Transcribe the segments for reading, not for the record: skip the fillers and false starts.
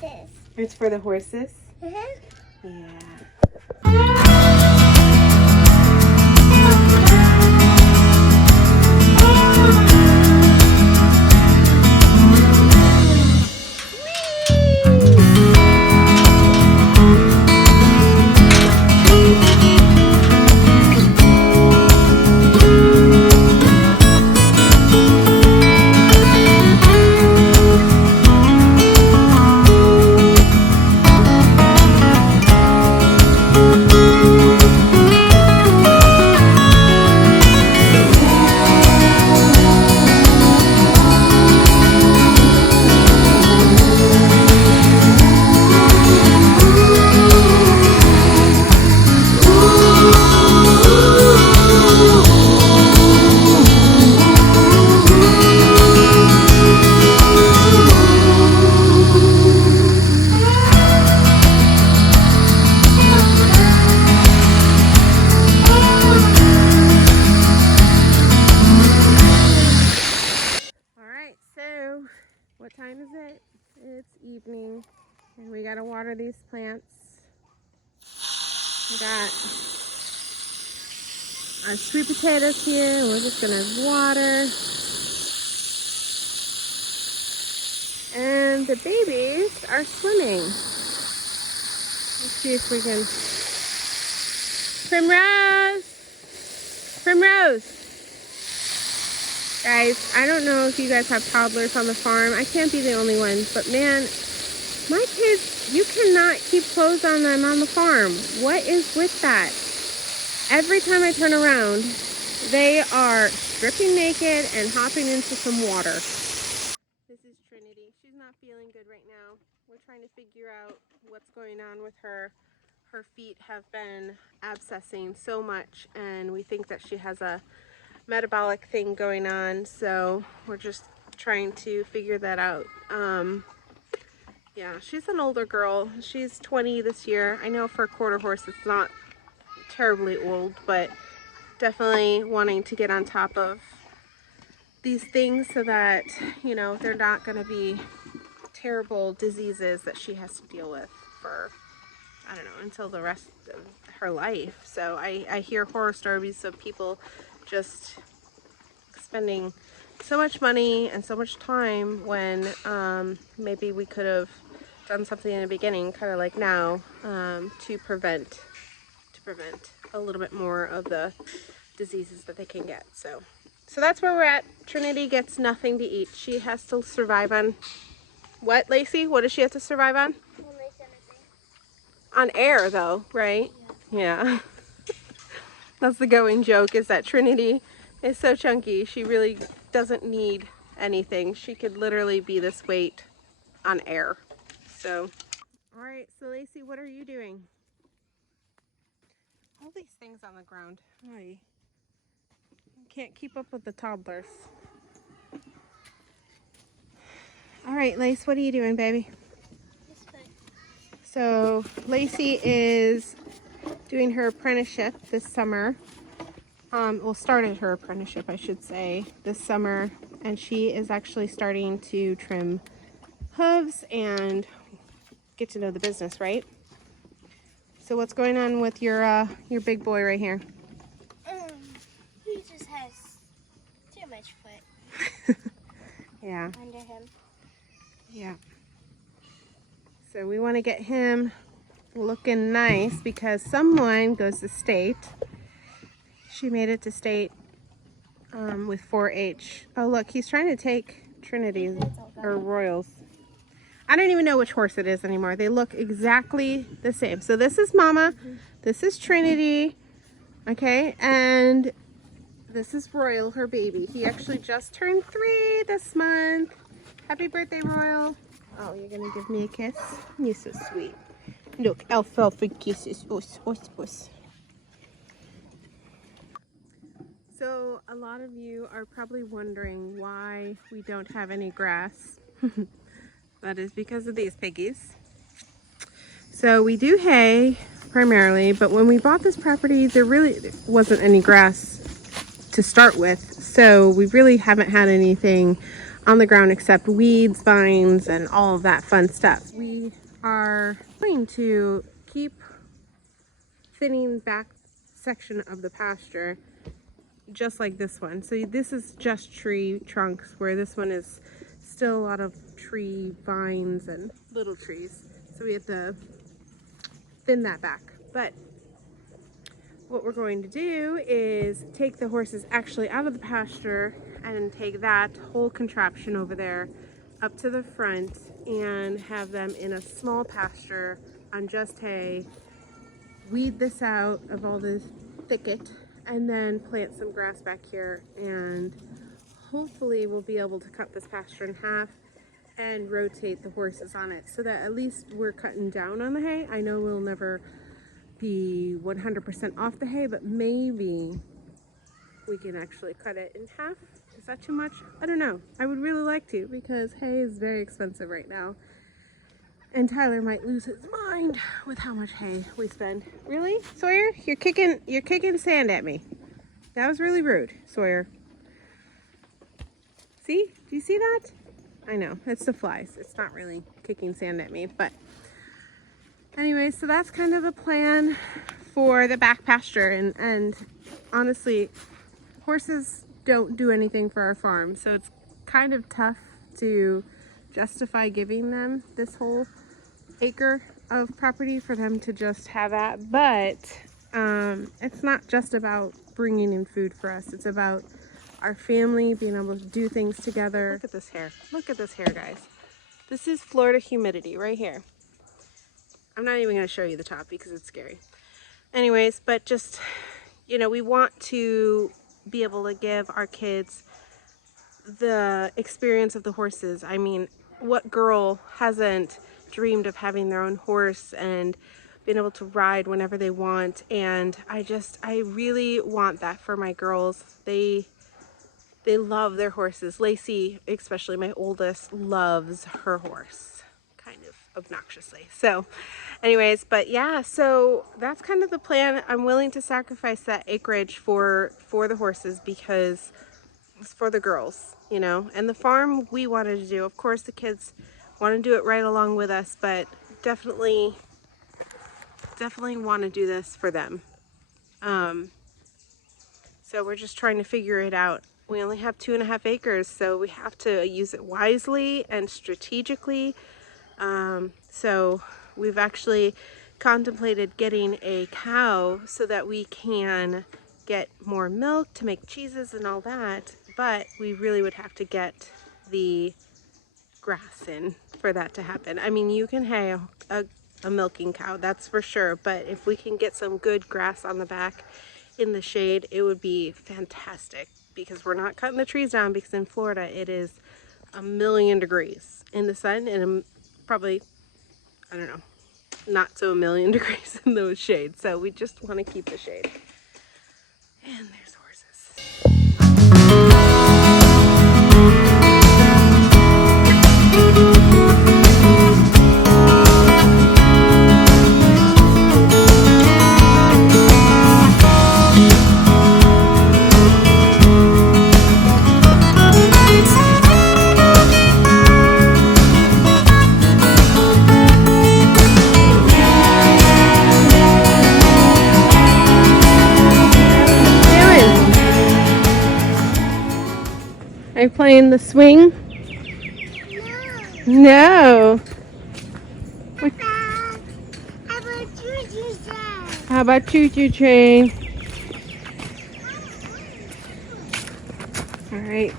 horses. It's for the horses? Uh-huh. Yeah. What time is it? It's evening, and we gotta water these plants. We got our sweet potatoes here, and we're just gonna water. And the babies are swimming. Let's see if we can. Primrose! Primrose! Guys, I don't know if you guys have toddlers on the farm. I can't be the only one, but man, my kids, you cannot keep clothes on them on the farm. What is with that? Every time I turn around, they are stripping naked and hopping into some water. This is Trinity. She's not feeling good right now. We're trying to figure out what's going on with her. Her feet have been abscessing so much, and we think that she has a metabolic thing going on, so we're just trying to figure that out. Yeah, she's an older girl. She's 20 this year. I know for a quarter horse it's not terribly old, but definitely wanting to get on top of these things so that, you know, they're not going to be terrible diseases that she has to deal with for, I don't know, until the rest of her life. So I hear horror stories of people just spending so much money and so much time when maybe we could have done something in the beginning, kind of like now, to prevent a little bit more of the diseases that they can get. So that's where we're at. Trinity gets nothing to eat. She has to survive on what, Lacey? What does she have to survive on? On air, though, right? Yeah. That's the going joke, is that Trinity is so chunky, she really doesn't need anything. She could literally be this weight on air. So, all right, so Lacey, what are you doing? All these things on the ground. I can't keep up with the toddlers. All right, Lace, what are you doing, baby? So Lacey is doing her apprenticeship this summer. Well, started her apprenticeship, I should say, this summer, and she is actually starting to trim hooves and get to know the business, right? So what's going on with your big boy right here? He just has too much foot. Yeah. Under him. Yeah. So we want to get him looking nice because someone goes to state. She made it to state with 4-H. Oh, look, he's trying to take Trinity or Royals. I don't even know which horse it is anymore. They look exactly the same. So this is Mama. This is Trinity. Okay, and this is Royal, her baby. He actually just turned 3 this month. Happy birthday, Royal. Oh, you're gonna give me a kiss? You're so sweet. Look, alfalfa kisses. Us. So a lot of you are probably wondering why we don't have any grass. That is because of these piggies. So we do hay primarily, but when we bought this property, there really wasn't any grass to start with. So we really haven't had anything on the ground except weeds, vines, and all of that fun stuff. We are going to keep thinning back section of the pasture just like this one. So this is just tree trunks, where this one is still a lot of tree vines and little trees. So we have to thin that back. But what we're going to do is take the horses actually out of the pasture and take that whole contraption over there up to the front and have them in a small pasture on just hay, weed this out of all this thicket, and then plant some grass back here, and hopefully we'll be able to cut this pasture in half and rotate the horses on it so that at least we're cutting down on the hay. I know we'll never be 100% off the hay, but maybe we can actually cut it in half. Is that too much? I don't know. I would really like to, because hay is very expensive right now. And Tyler might lose his mind with how much hay we spend. Really? Sawyer? You're kicking sand at me. That was really rude, Sawyer. See? Do you see that? I know, it's the flies. It's not really kicking sand at me, but anyway, so that's kind of the plan for the back pasture. And honestly, horses don't do anything for our farm, so it's kind of tough to justify giving them this whole acre of property for them to just have that. But it's not just about bringing in food for us. It's about our family being able to do things together. Look at this hair. Look at this hair, guys. This is Florida humidity right here. I'm not even going to show you the top because it's scary. Anyways, but just, you know, we want to be able to give our kids the experience of the horses. I mean, what girl hasn't dreamed of having their own horse and being able to ride whenever they want? And I really want that for my girls. They love their horses. Lacey, especially my oldest, loves her horse, kind of obnoxiously. So anyways, but yeah, so that's kind of the plan. I'm willing to sacrifice that acreage for the horses because it's for the girls, you know. And the farm we wanted to do, of course the kids want to do it right along with us, but definitely want to do this for them. So we're just trying to figure it out. We only have 2.5 acres, so we have to use it wisely and strategically. So we've actually contemplated getting a cow so that we can get more milk to make cheeses and all that, but we really would have to get the grass in for that to happen. I mean, you can have a milking cow, that's for sure, but if we can get some good grass on the back in the shade, it would be fantastic, because we're not cutting the trees down, because in Florida it is 1,000,000 degrees in the sun and probably, I don't know, not so 1,000,000 degrees in those shades. So we just want to keep the shade. And there's horses. Are you playing the swing? No. What? How about choo-choo train? How about choo-choo train? All right.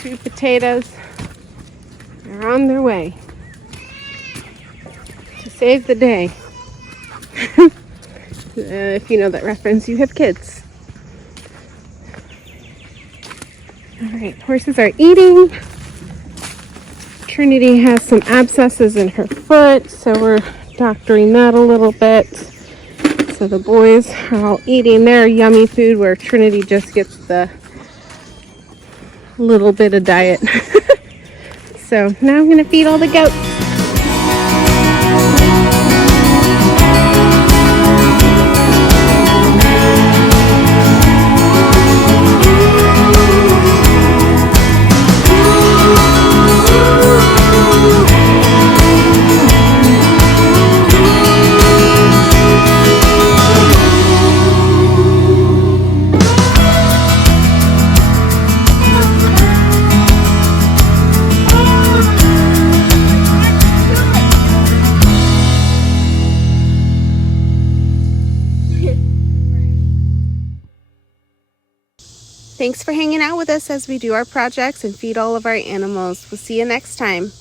Sweet potatoes are on their way to save the day. If you know that reference, you have kids. Alright, horses are eating. Trinity has some abscesses in her foot, so we're doctoring that a little bit. So the boys are all eating their yummy food, where Trinity just gets the little bit of diet. So now I'm going to feed all the goats. Thanks for hanging out with us as we do our projects and feed all of our animals. We'll see you next time.